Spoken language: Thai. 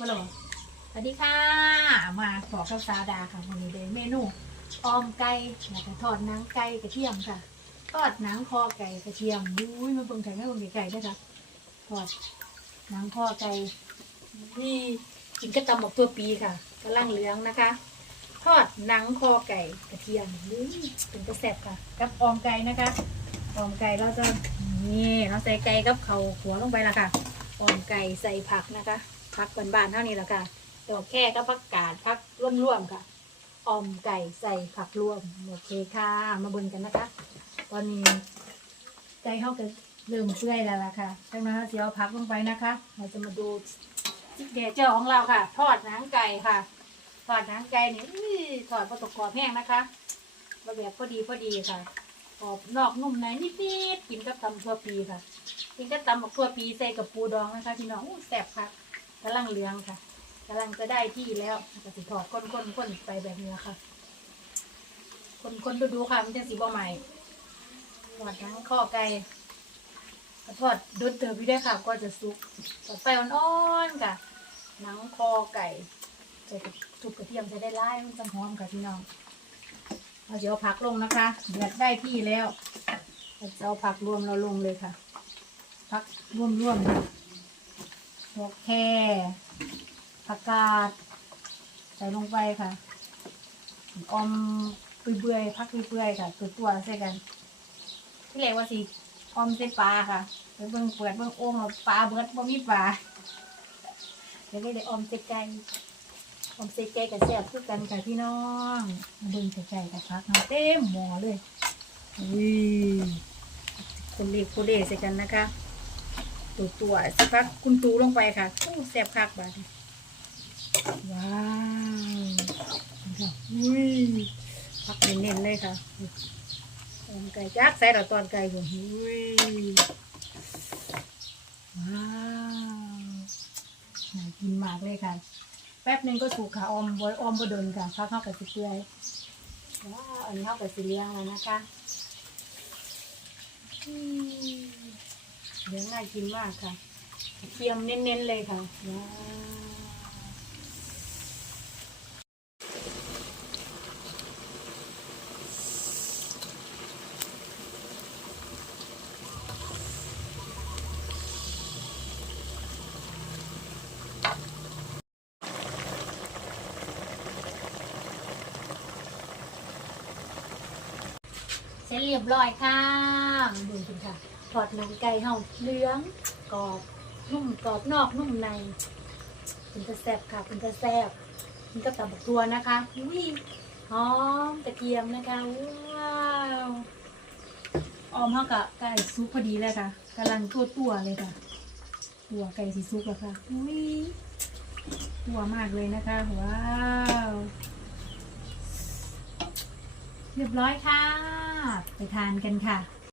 ฮัลโหลสวัสดีค่ะ มาขอข้าวสาดาค่ะวันนี้เลยเมนูออมไก่แล้วก็ทอดหนังไก่กระเทียมค่ะ ทอดหนังคอไก่กระเทียมอุ้ยมาเบิ่งไก่ไม่เบิ่งไก่ด้วยค่ะทอดหนังคอไก่นี่กินกระตำบอกตัวปีค่ะกำลังเหลืองนะคะ ทอดหนังคอไก่กระเทียมอุ้ยเป็นกระแสบค่ะ กับออมไก่นะคะ ออมไก่เราจะนี่เราใส่ไก่กับเขาหัวลงไปและค่ะ ออมไก่ใส่ผักนะคะ พักบานๆเท่านี้แหละค่ะดอกแค่ก็พักกาดพักร่วมๆค่ะออมไก่ใส่ผักรวมโอเคค่ะ มาบนกันนะคะ ตอนนี้ไก่เข้ากันเริ่มเปื่อยแล้วล่ะค่ะจากนั้นเราจะเอาผักลงไปนะคะ เราจะมาดูเดเจอร์ของเราค่ะ ทอดหนังไก่ค่ะ ทอดหนังไก่นี่อุ้ยทอดประตกกรอบแห้งนะคะระแบบพอดีพอดีค่ะกรอบนอกนุ่มในนิดๆกินกับตำทั่วปีค่ะ กินกับตำบักทั่วปีใส่กับปูดองนะคะพี่น้องแซ่บค่ะ กำลังเหลืองค่ะกำลังจะได้ที่แล้วก็สิถอดก้นก้นก้นไปแบบนี้ค่ะคนคนดูดูๆค่ะมันจะสีบ่ใหม่ทอดทั้งข้อไก่ทอดดุดเติบอยู่ด้วยค่ะ ก็จะสุกทอดไฟอ่อนๆค่ะหนังคอไก่ใส่กับทุบกระเทียมใส่ได้ไล่มันจะหอมค่ะพี่น้องเราจะเอาผักลงนะคะเดือดได้ที่แล้วเราจะเอาผักรวมเราลงเลยค่ะผักรวมๆ ค่ะดอแค่ผักกาด ใส่ลงไปค่ะอมเปื่อยๆพักเปื่อยๆค่ะตัวตัวๆใส่กัน ที่เรียกว่าสิอมใส่ปลาค่ะไปเบิ่งเปิดเบิ่งโอ่งเอาปลาเบิดบ่มีปลาเดี๋ยวได้ออมใส่ไก่ออมใส่ไก่กับแซ่บคือกันค่ะพี่น้องเบิ่งใส่ไก่กับพักมาเต็มหม้อเลยอุ้ยคนเล็กคนเล็กใส่กันนะคะ ตัวตัวๆสักพักคุณตูลงไปค่ะโอ้แซ่บคักบาดนี้ว้าวค่ะอุ้ยพักเน้นๆเลยค่ะตอนไก่จักใส่ละตอนไก่ผมอุ้ยว้าวน่ากินมากเลยค่ะ แป๊บหนึงก็สุกค่ะออมบอยออมบดนค่ะพักเข้ากับสิเปื่อยว้าวอันนี้เข้ากับสิเลี้ยงแล้วนะคะ เดี๋ยวน่ากินมากค่ะเทียมเน้นๆเลยค่ะเสร็จเรียบร้อยค่ะดูสิค่ะ ทอดหนังไก่เฮาเหลืองกรอบนุ่มกรอบนอกนุ่มในเป็นกระแซบค่ะเป็นกระแซบมันก็ตับบักตัวนะคะอุ้ยหอมกระเทียมนะคะว้าวออมเฮากะไก่ซุปพอดีเลยค่ะกำลังตัวตัวเลยค่ะตัวไก่สีซุปแล้วค่ะอุ้ยตัวมากเลยนะคะว้าวเรียบร้อยค่ะ ไปทานกันค่ะ